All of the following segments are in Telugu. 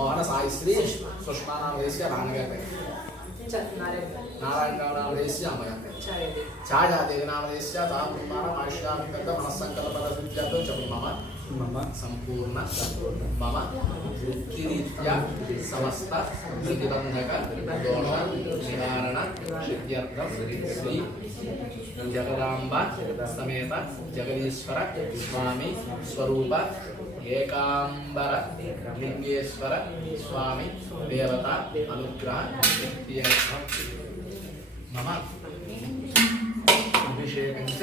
మోహన సాయిశ్రీ సుష్మా నామదేశ్య నాన్నగారి నారాయణ నామదేశ్య అమ్మగారి ఛాయాదేవి నామదేశ్య తాను ఆయుష్యామి పెద్ద మనస్సంకల్పద సిద్ధ్యర్థం చెప్పు మమ సంపూర్ణ మమ వృత్తిరీత్యా సమస్త ప్రతిబంధక దోష నివారణ సిద్ధ్యర్థం శ్రీ జగదాంబ సమేత జగదీశ్వర స్వామి స్వరూప ఏకాంబర లింగేశ్వర స్వామి దేవత అనుగ్రహ మమ అభిషేకంచ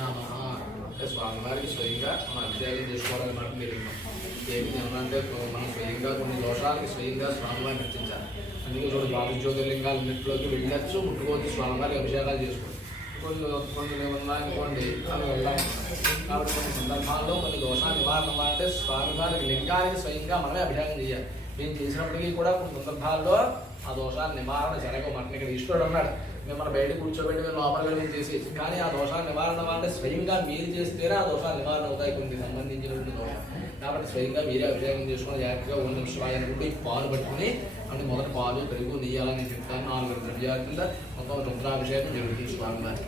నమః. స్వామివారికి స్వయంగా మనం అభిషేకం చేసుకోవాలని మనం తెలియదు. ఏమి ఏమనంటే మనం స్వయంగా కొన్ని దోషాలకి స్వయంగా స్వామివారిని రచించాలి. అందుకే చూడు ద్వాదశ జ్యోతిర్లింగాలన్నింటిలోకి వెళ్ళచ్చు, ముట్టుకోవచ్చు, స్వామివారికి అభిషేకాలు చేసుకోవచ్చు. కొన్ని ఏమన్నా అనుకోండి అవి వెళ్ళాలి. కాబట్టి కొన్ని సందర్భాల్లో కొన్ని దోషాలు నివారణ అంటే స్వామివారికి లింగానికి స్వయంగా మనమే అభిషేకం చేయాలి. మేము చేసినప్పటికీ కూడా కొన్ని సందర్భాల్లో ఆ దోషాన్ని నివారణ జరగవు. మనకి ఇక్కడ ఈశ్వరుడు అన్నాడు, మిమ్మల్ని బయట కూర్చోబెట్టి మేము లోపలిగా మేము చేసేసి, కానీ ఆ దోషాన్ని నివారణ అంటే స్వయంగా మీరు చేస్తేనే ఆ దోషాలు నివారణ అవుతాయి కొన్ని సంబంధించినటువంటి దోషం. కాబట్టి స్వయంగా మీరే అభిషేకం చేసుకుని జాగ్రత్తగా ఓం నమః శివాయ అనుకుంటూ ఈ పాలు పట్టుకుని అంటే మొదటి పాలు పెరుగు నెయ్యాలని చెప్తాను. 4 ద్రవ్యాల కింద మొత్తం రుద్రాభిషేకం జరుగుతుంది స్వామివారి.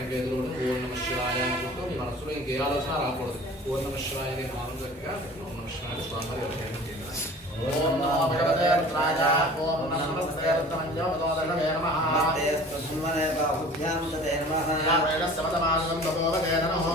ఇంకా ఎదురుడు ఓం నమః శివాయ అనుకుంటూ మీ మనసులో ఇంకే ఆలోచన రాకూడదు. ఓం నమః శివాయ అనే మానం గట్టిగా ఓం నమః శివాయ స్వామివారి అభిషేకం చేయాలి. ఓం నమో భగవతే రుద్రాయ ఓం నమస్తే రుద్రమంజోపదోదశమే నమః. నమస్తే బాహుభ్యాం తదే నమః. వేదస్తమతమానం తపోవదే నమః.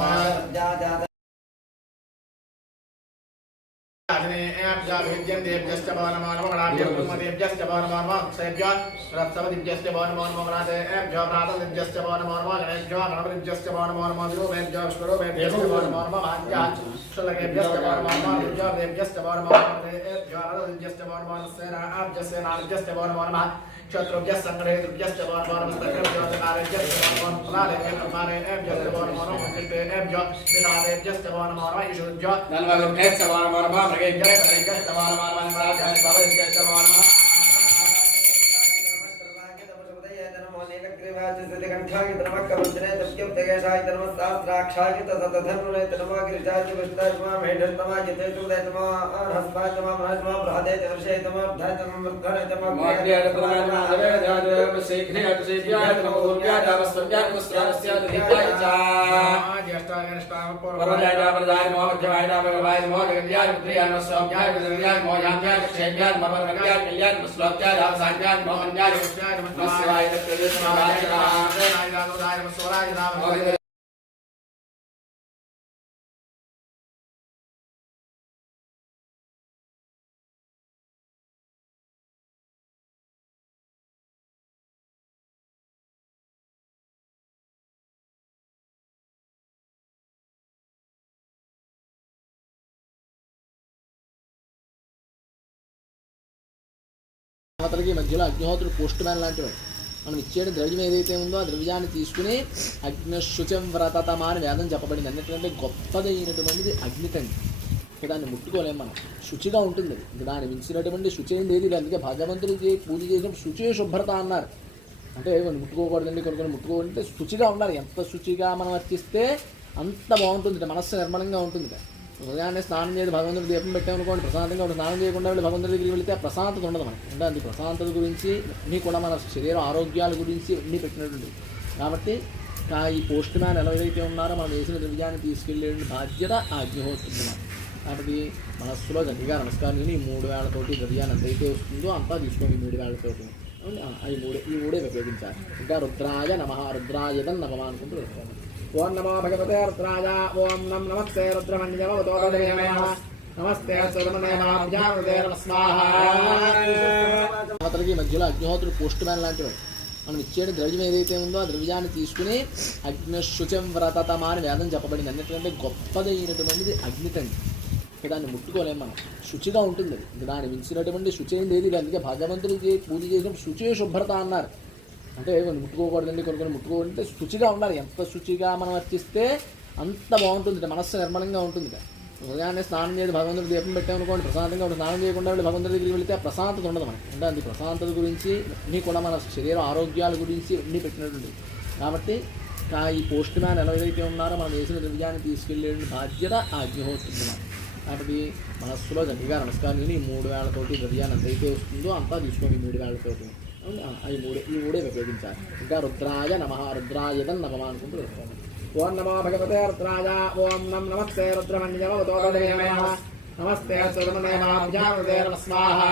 Kshatrubhya Sangrehedrubhyascha Varmanamastagrebhyotakarejyascha Varmanamastaladevetamare Varmanam Kishpebhyo Vidadebhyascha Varmanam Ishurubhyo Nalvagubhyascha Varmanam Mragejyascha Varmanam Sarajyascha Varmanam మధ్యలో అగ్నిహోత్రుడు పోస్ట్ మ్యాన్ లాంటివాడు. మనం ఇచ్చే ద్రవ్యం ఏదైతే ఉందో ఆ ద్రవ్యాన్ని తీసుకుని అగ్నిశుచం వ్రతతమా అని వేదం చెప్పబడింది. అన్నిటికంటే గొప్పదైనటువంటిది అగ్నితండి. దాన్ని ముట్టుకోలేము మనం. శుచిగా ఉంటుంది అది. దాన్ని మించినటువంటి శుచి ఏం లేదు. అందుకే భగవంతుడికి పూజ చేసినప్పుడు శుచి శుభ్రత అన్నారు. అంటే కొన్ని ముట్టుకోకూడదండి, కొన్ని ముట్టుకోవాలంటే శుచిగా ఉండాలి. ఎంత శుచిగా మనం అర్చిస్తే అంత బాగుంటుంది. మనస్సు నిర్మలంగా ఉంటుంది. ఉదయాన్నే స్నానం చేయడం, భగవంతుడి దీపం పెట్టామనుకోండి ప్రశాంతంగా ఉంటుంది. స్నానం చేయకుండా వెళ్ళి భగవంతుడి దగ్గరికి వెళితే ప్రశాంతత ఉండదు మనకి. అంటే అది ప్రశాంతత గురించి అన్నీ కూడా మన శరీర ఆరోగ్యాల గురించి అన్నీ పెట్టినటువంటి. కాబట్టి ఈ పోస్ట్ మ్యాన్ ఎవరైతే ఉన్నారో మనం వేసిన ద్రవ్యాన్ని తీసుకెళ్ళే బాధ్యత ఆ అగ్నిహోత్రుడు. కాబట్టి మనస్సులో గట్టిగా నమస్కారం ఈ 3 వేళ్లతోటి ద్రవ్యాన్ని ఎంతైతే వస్తుందో అంతా తీసుకోండి. 3 వేళ్లతోటి ఈ మూడే ఉపయోగించాలి. ఇంకా రుద్రాయ నమః, రుద్రాయదం నమః అనుకుంటూ పెట్టుకోండి. ఓం నమో భగవతే రుద్రాయ ఓం నమస్తే రుద్రమన్యవతోదే నమః. నమస్తే సురమణేమాభ్యామృతే నమః స్వాహ. మధ్యలో అగ్నిహోత్రుడు పోస్ట్ మ్యాన్ లాంటివాడు. మనం ఇచ్చే ద్రవ్యం ఏదైతే ఉందో ఆ ద్రవ్యాన్ని తీసుకుని అగ్నిశుచం వ్రతతమా అని వేదం చెప్పబడింది. అన్నిటికంటే గొప్పదైనటువంటిది అగ్నితండి. దాన్ని ముట్టుకోలేము మనం. శుచిగా ఉంటుంది అది. దాన్ని మించినటువంటి శుచి ఏం లేదు. అందుకే భగవంతుడికి పూజ చేసినప్పుడు శుచి శుభ్రత అన్నారు. అంటే కొన్ని ముట్టుకోకూడదండి, కొన్ని ముట్టుకోవాలంటే శుచిగా ఉండాలి. ఎంత శుచిగా మనం అర్చిస్తే అంత బాగుంటుంది. మనస్సు నిర్మలంగా ఉంటుంది. ఉదయాన్నే స్నానం చేయడం, భగవంతుడి దీపం పెట్టామనుకోండి ప్రశాంతంగా ఉంటుంది. స్నానం చేయకుండా వెళ్ళి భగవంతుడి దగ్గరికి వెళితే ప్రశాంతత ఉండదు మనకి. అంటే అది ప్రశాంతత గురించి అన్నీ కూడా మన శరీర ఆరోగ్యాల గురించి అన్నీ పెట్టినటువంటి. కాబట్టి ఈ పోస్ట్ మ్యాన్ ఎవరైతే ఉన్నారో మనం వేసిన ద్రవ్యాన్ని తీసుకెళ్ళే బాధ్యత ఆ అగ్నిహోత్రుడు. కాబట్టి మనస్సులో గట్టిగా నమస్కారం ఈ 3 వేళ్లతోటి హృదయాన్ని ఎంతైతే వస్తుందో అంతా తీసుకోండి 3 వేళ్లతోటి. ఈ మూడే ఉపయోగించాలి. ఇంకా రుద్రాయ నమః, రుద్రాయదం నమః అనుకుంటూ వేసుకోండి. ఓం నమో భగవతే రుద్రాయ, ఓం నమస్తే రుద్రమన్యమవతో నమస్తే స్వాహా.